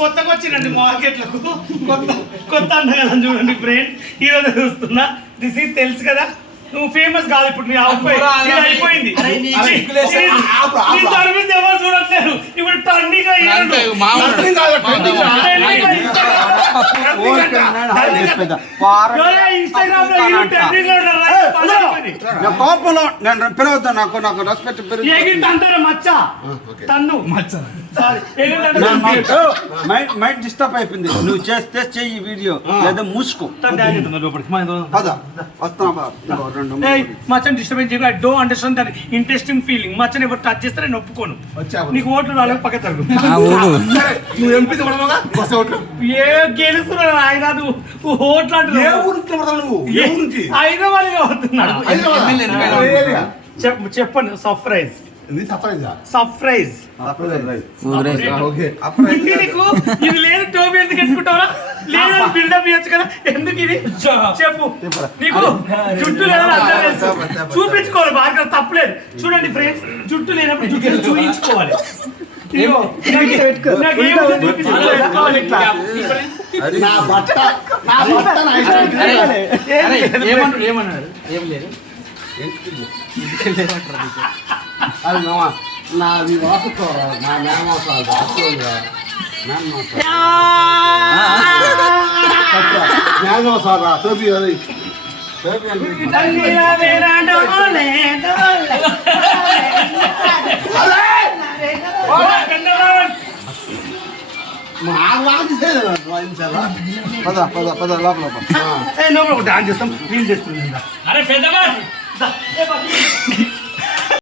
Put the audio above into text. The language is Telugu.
కొత్తగా వచ్చిందండి మార్కెట్లకు కొత్త అందగలని చూడండి ఫ్రెండ్స్. ఈరోజు చూస్తున్నా దిస్ ఈజ్ తెలుసు కదా, నువ్వు ఫేమస్ కాదు ఇప్పుడు, నీ అయిపోయింది సర్వీస్ ఎవరు చూడట్లేదు ఇప్పుడు. టర్నింగ్ ఇన్స్టాగ్రామ్ లో నాకు రెస్పెక్ట్ అంటారా మచ్చ తన్ను మచ్చ మైండ్ డిస్టర్బ్ అయిపోయింది. నువ్వు చేస్తే చెయ్యి వీడియో లేదా మూసుకో. మచ్చని డిస్టర్బెన్స్ చేయకు. I don't understand that interesting feeling. మచ్చని ఎవరు టచ్ చేస్తే నేను ఒప్పుకోను. నీకు ఓట్లు రాలేదు పక్క తరగు నువ్వు ఎంపీ ఏ గెలుస్తున్నాడు ఆయన, నువ్వు ఓట్లు అంటున్నావు. హైదరాబాద్ అవుతున్నాడు. చెప్పండి. సర్ప్రైజ్ సర్ప్రైజ్ నీకు ఇది లేదు. టోపీ ఎందుకు పెట్టుకుంటావరా? లేదా బిల్డప్ ఇవ్వచ్చు కదా, ఎందుకు ఇది చెప్పు. నీకు జుట్టు లేదని అర్థం తెలుసు, చూపించుకోవాలి బాగా, తప్పలేదు. చూడండి ఫ్రెండ్స్, జుట్టు లేనప్పుడు జుట్టు చూపించుకోవాలి. ఏమన్నాడు? ఏం లేదు. నా వివాసతో నా న్యాయమోసాలు న్యాయమోసారా టోపీ అది పద లోపల డాన్స్ చేస్తాం, వీలు చేస్తుంది.